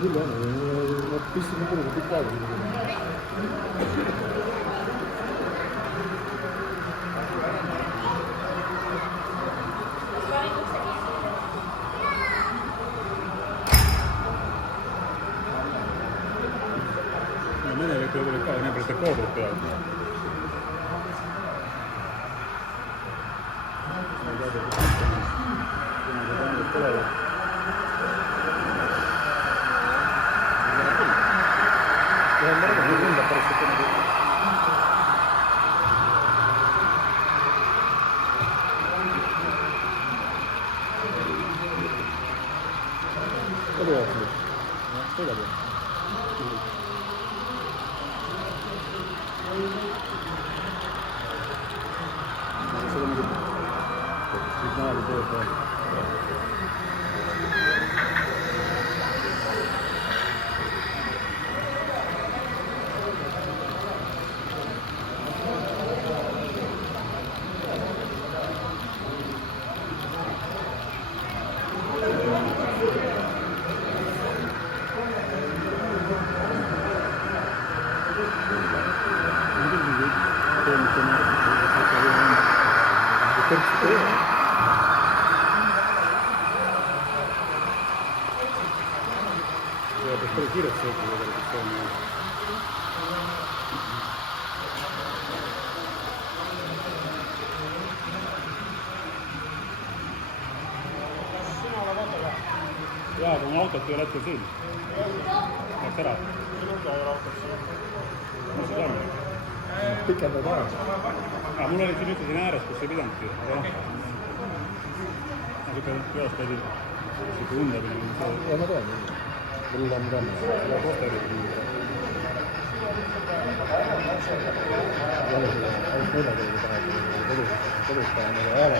küll jah, nad pistsid nagu tükk aega. Mõne kõik olid ka nii palju koodud peal. Jaa, aga mu autot ei ole hetkel siin. Läks ära. Minuga ei ole autot siin. Mis see on? Pikendad ära. Mul olid siin ütlesin ääres, kus ei pidanudki. Niisugune peast pidi. Niisugune unne pidi. Ja ma tean. Mul on ka. Ja kohta oli. Jälle seda ainult midagi ei taha. Kodus tahan nagu ääle.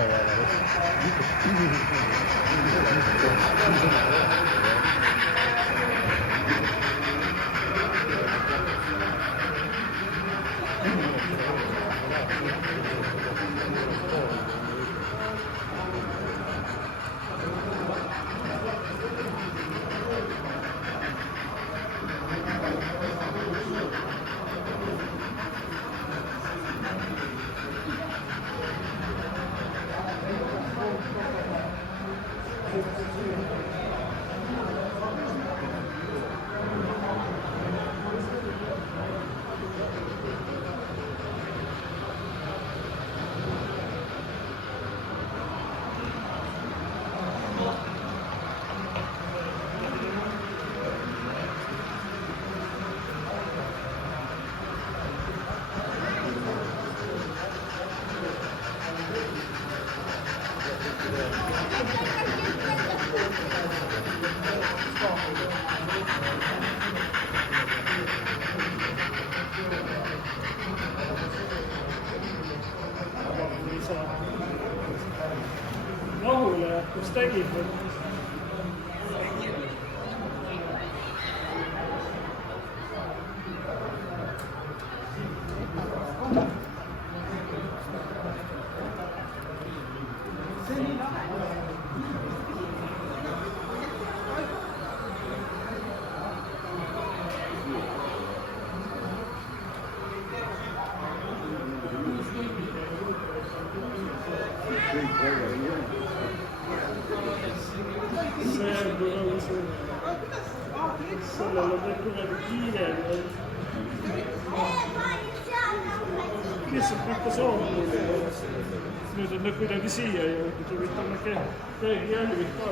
Rahule, kus tegid? Sellel on veel kuidagi kiire. Lihtsalt mitte soovida. Nüüd on need kuidagi siia jõudnud. Huvitame keegi jälgib ka.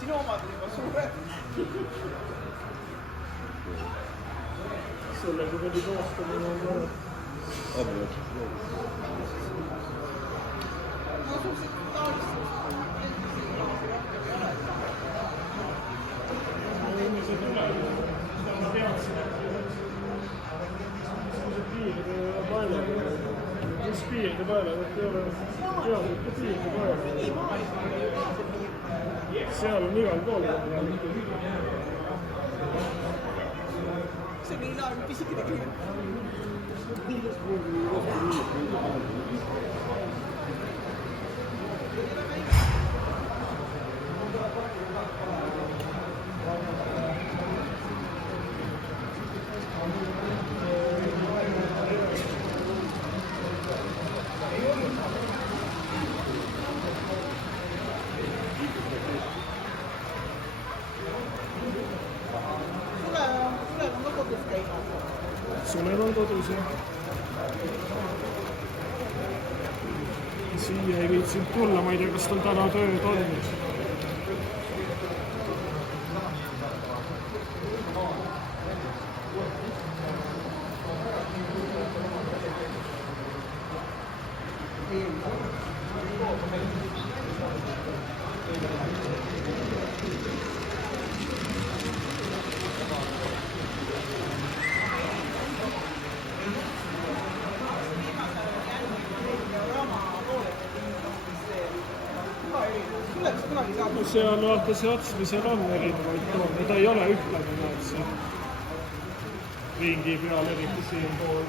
Sinu omad juba suured. Sellega pidi koostamine on võrd. Inimesed tulevad, ma teadsin, et piirde paela, mis piirde paela, et ei ole teadlikke piirde paela. Seal on igal pool. See nii laag pisikene küll. Sulle on kodus ja siia ei viitsinud tulla, ma ei tea, kas tal täna tööd on. No seal vaata see ots, mis seal on erinevaid toone, ta ei ole ühtlane, näed see ringi peal, eriti siin pool.